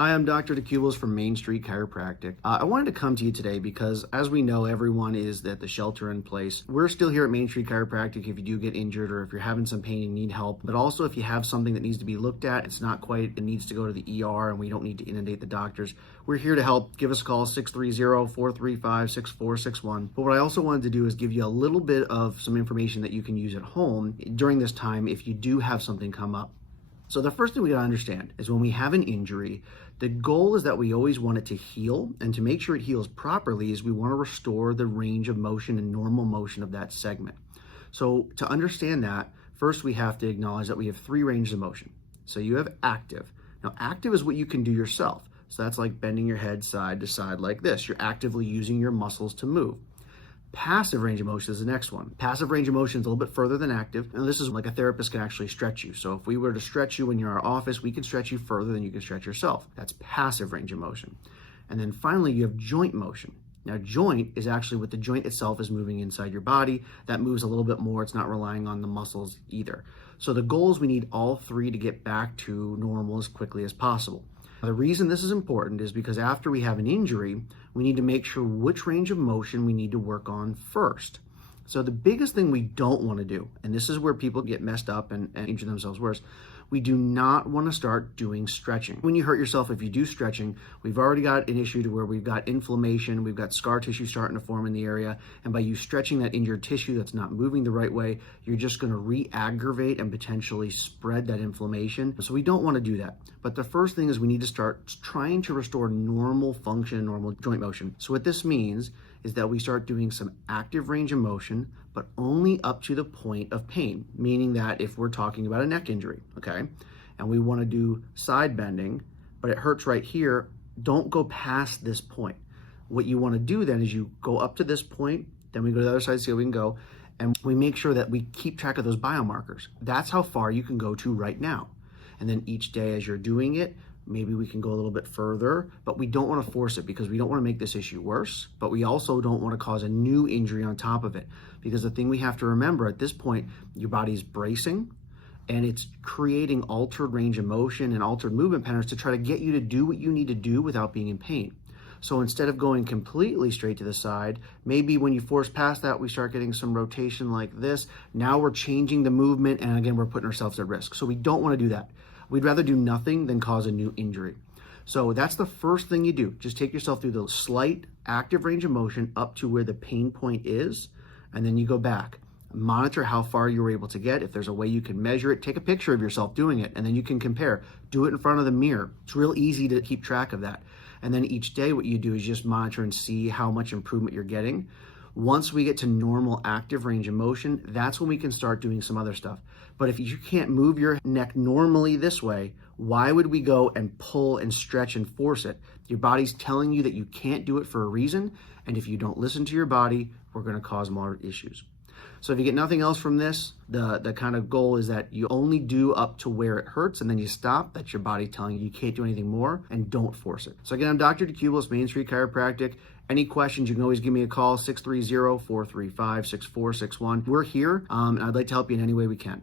Hi, I'm Dr. DeCubles from Main Street Chiropractic. I wanted to come to you today because, as we know, everyone is at the shelter in place. We're still here at Main Street Chiropractic if you do get injured or if you're having some pain and need help, but also if you have something that needs to be looked at, it's not quite, it needs to go to the ER and we don't need to inundate the doctors. We're here to help. Give us a call, 630-435-6461. But what I also wanted to do is give you a little bit of some information that you can use at home during this time if you do have something come up. So the first thing we gotta understand is when we have an injury, the goal is that we always want it to heal, and to make sure it heals properly is we wanna restore the range of motion and normal motion of that segment. So to understand that, first we have to acknowledge that we have three ranges of motion. So you have active. Now active is what you can do yourself. So that's like bending your head side to side like this. You're actively using your muscles to move. Passive range of motion is the next one. Passive range of motion is a little bit further than active. And this is like a therapist can actually stretch you. So if we were to stretch you in your office, we can stretch you further than you can stretch yourself. That's passive range of motion. And then finally, you have joint motion. Now, joint is actually what the joint itself is moving inside your body. That moves a little bit more. It's not relying on the muscles either. So the goal is we need all three to get back to normal as quickly as possible. The reason this is important is because after we have an injury, we need to make sure which range of motion we need to work on first. So the biggest thing we don't want to do, and this is where people get messed up and injure themselves worse, we do not want to start doing stretching. When you hurt yourself, if you do stretching, we've already got an issue to where we've got inflammation, we've got scar tissue starting to form in the area, and by you stretching that injured tissue that's not moving the right way, you're just going to re-aggravate and potentially spread that inflammation. So we don't want to do that. But the first thing is we need to start trying to restore normal function and normal joint motion. So what this means is that we start doing some active range of motion, but only up to the point of pain, meaning that if we're talking about a neck injury, okay, and we want to do side bending, but it hurts right here, don't go past this point. What you want to do then is you go up to this point, then we go to the other side, see how we can go, and we make sure that we keep track of those biomarkers. That's how far you can go to right now. And then each day as you're doing it, maybe we can go a little bit further, but we don't want to force it because we don't want to make this issue worse, but we also don't want to cause a new injury on top of it. Because the thing we have to remember at this point, your body's bracing and it's creating altered range of motion and altered movement patterns to try to get you to do what you need to do without being in pain. So instead of going completely straight to the side, maybe when you force past that, we start getting some rotation like this. Now we're changing the movement, and again, we're putting ourselves at risk. So we don't want to do that. We'd rather do nothing than cause a new injury. So that's the first thing you do. Just take yourself through the slight active range of motion up to where the pain point is, and then you go back. Monitor how far you were able to get. If there's a way you can measure it, take a picture of yourself doing it, and then you can compare. Do it in front of the mirror. It's real easy to keep track of that. And then each day what you do is just monitor and see how much improvement you're getting. Once we get to normal active range of motion, that's when we can start doing some other stuff. But if you can't move your neck normally this way, why would we go and pull and stretch and force it? Your body's telling you that you can't do it for a reason, and if you don't listen to your body, we're going to cause more issues. So if you get nothing else from this, the kind of goal is that you only do up to where it hurts and then you stop. That's your body telling you can't do anything more, and don't force it. So again, I'm Dr. DeCubles, Main Street Chiropractic. Any questions, you can always give me a call, 630-435-6461. We're here, and I'd like to help you in any way we can.